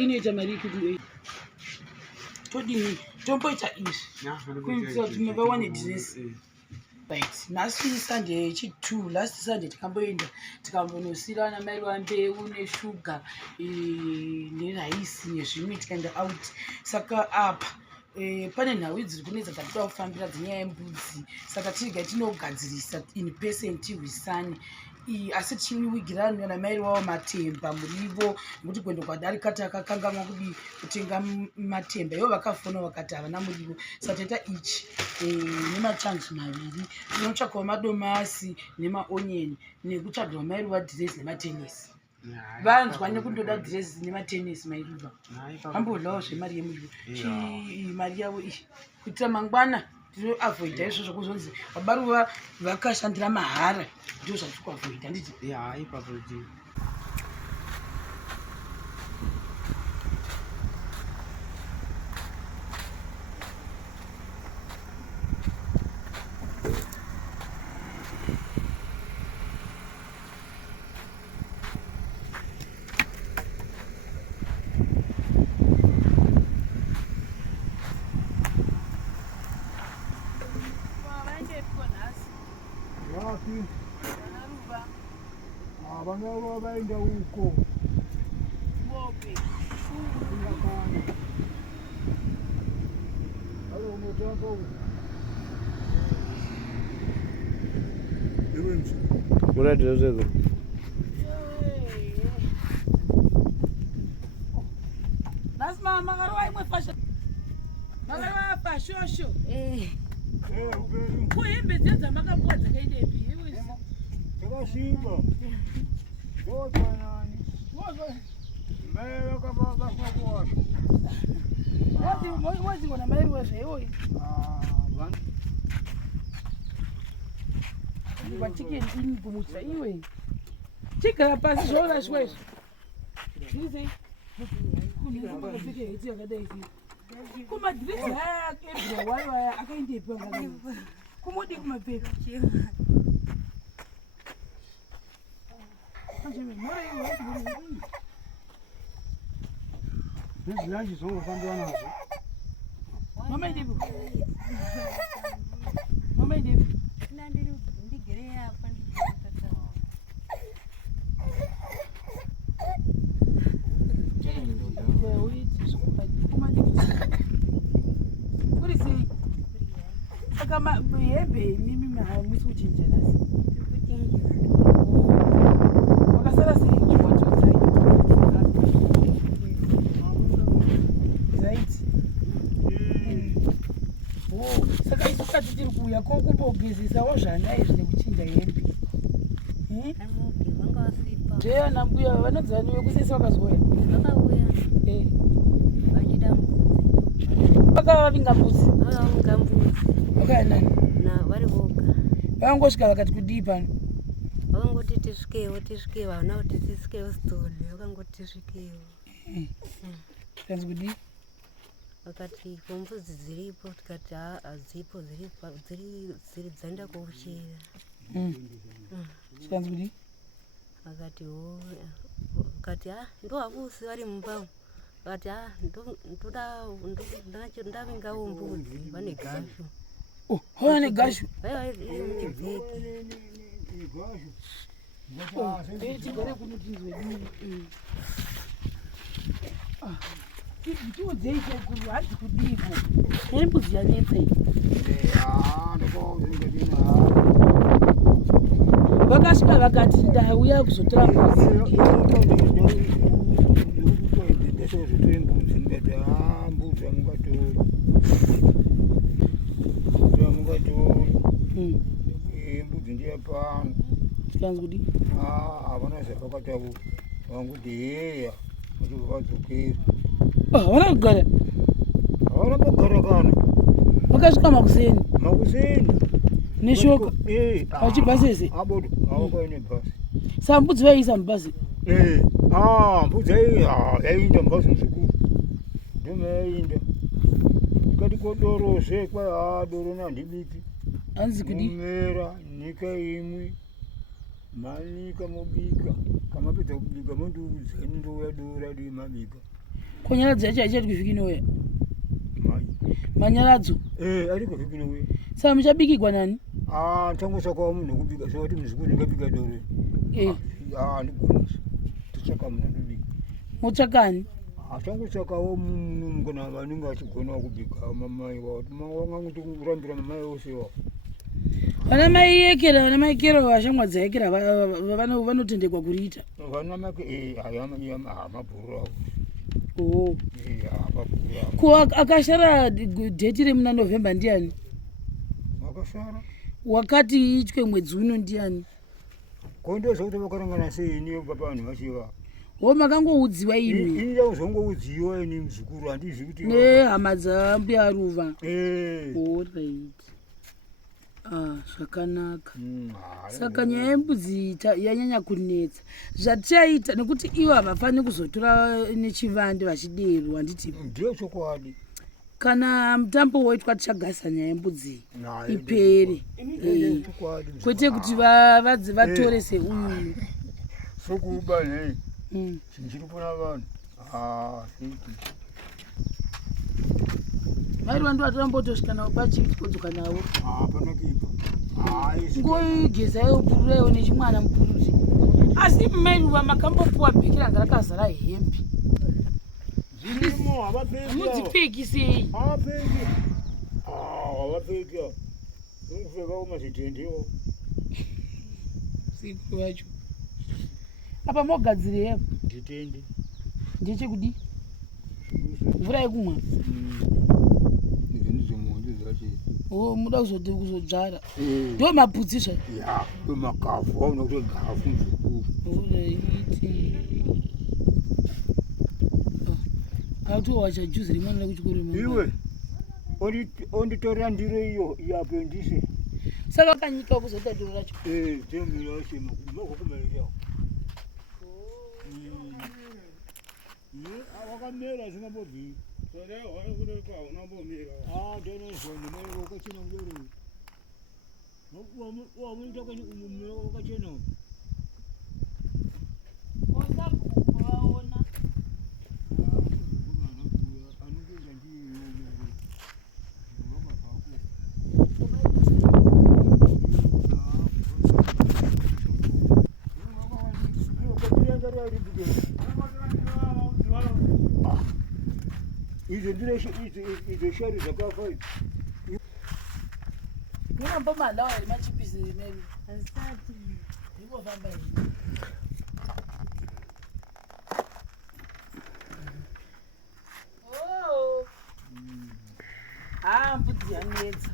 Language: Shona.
inoita mari kuti todini tomboita izvi kuitira kuti vawane dhiresi. Right. Nhasi Sunday chi2 last Sunday tikamboenda tikambonosira na mai Ruva mbeu neshuga neraisi nezvimwe tikaenda out. Saka apa pane nhau dziri kunetsa dzatoda kufambira dzenyaya yembudzi. Saka tiriga tinogadzirisa in person tiwisani. Asi tichiwigira na mai Ruva matemba murivo nekuti kwendo kwadari kati akakanganwa kudi kutenga matemba ivo vakafona vakati havana murivo. Saka taita ichi nemachanzi maviri tinotsvakawo madomasi nemaonyeni nekutsvagira mai Ruva dhiresi nematenesi. Vanzwa nekundoda dhiresi nematenesi mai Ruva vambodlawo zvemari yemurivo mari yavo iyi kuitira mangwana tinoavoida izvo zvokuzonzi vaRuva vakashandira mahara ndo zvati kuavoida nditi Vanova vaenda uko shosho kuhembe dzenza makapuwa dzakaidepi Спасибо. Вот она. Вот она. Мэра кабака кабаш. Вот его на мэру ой. Ван. Вантики не помутся, ой. Чика пас жора швеш. Дизи. Kuma dress ya kebra waya akainde panga. Kuma dik mapeka. Esses lanches são abandonados. Mamãe deve. Mamãe deve. Não deve. Não queria kama yembe mimi mahamusi kuchinja nasi. Wakasala si kiwacho zaidi. Saka isuka tiri kuya ko kubogezisa wazvana izvi nekuchinja yembe. Ndeya nambuya vanodzaniwe kusesa wakazvoya. Vakauya. Vachida mbudzi. Vakavavinga mbudzi. Vakavinga mbudzi. Vakaenda na vari voga. Vakangosvika vakati kudii pano. Vakangoti tisvikewo vana kuti tisvikewo stone. Vakangoti tisvikewo. Kanzi kudii? Vakati mbudzi dziripo tikati hadzipo dziri dzaenda kouchera. Chikanzi kudii? Vakati vakati ndo havusi vari mumba. Vakati ndavingawo mbudzi vane gashu. Vane gashu? Muchibheki. Tigare kuno tinzwe tiudzei sekuru hadzi kudipo nembudzi yanetsei. Vakasvika vakati ndauya kuzotora mbudzi. Mbudzi ndiyapano. Chikanzi kudii? Havana zvavakatavo vanguti heya vachivadzokera. Havana kugara? Havana kugara kana. Vakasvika makuseni? Makuseni. Neshoka? Vachibhasese? Abodo havakaine bhasi. Saka mbudzi vaiisa mubhasi? Mbudzi yainda mubhasi muzvikuru. Ndomayainda. Tikati kodorozve kwai doro nandibiki. Hanzi kudii? Mumera nyika imwe manika mubika kamapedza kubika mondiudzeni ndouya dora dimabika konyaradzi yacho haichati kuvhiki inouya mai manyaradzo ari kuvhiki inouya saka muchabikigwa nani tangosakawo munhu kubika sewati muzukuru ndingabika doro ndigonisa titsvaka munhu andobika motsvakani tangotsvakawo munhu vanenge vachigonawo kubika mamai wanganguti kurambira mamai osewa vana mai yekera vana mai kero vashamwa dzayekera vanotendekwa kuriita vana make mabhuru avo o mabhuru avo ko akashara dheti remuna novhemba ndiani wakashara wakati itwe mwedzi uno ndiani kondoza kuti vakarangana sei ini baba vanhu vachiva o makangoudziwa imi ini ndauzongoudziwa ini muzukuru handizi kuti nehama dzambuya ruva orit zvakanaka saka nyaya yembudzi yanyanya kunetsa zvatichaita nekuti ivo havafaniri kuzotora nechivande vachiderwa handiti ndiyo chokwadi kana mutambo woitwa tichagasa nyaya yembudzi ipere kwete kuti vatore seuyu sokuba nei chinchiri kuna vanhu mairuva ndo atoambotosvika navo pachitodzoka navo panakipa ngoigezaiwo pururaiwo nechimwana mupururi asi mairuva makambopuwa bheki ranga rakazara hembe zvirimo hamudzipfeki sei havapfeki ukupfekawo mazvitendewo siku vacho apa mogadzireyepo nditende ndechekudi mvura yekumwa izvenizomondo zache muda kuzodzvara ndo mabhudzi zva makavhu auna kuti gafu iti autowacha juzi rimwe noda kuchikoro iwe onditorera ndiro iyo yapo ndise saka wakanyikawo kuzoita doro racho temirache makukumairiao wakamera zvingambobvii ndenezvonimero wakachena mudoro wamuita kani umumero wakachena vaona anongeza ndiomero idzo shari zvakafa munombomalawo here machipisi rimene asati ndingofamba here mbudzi yanetsa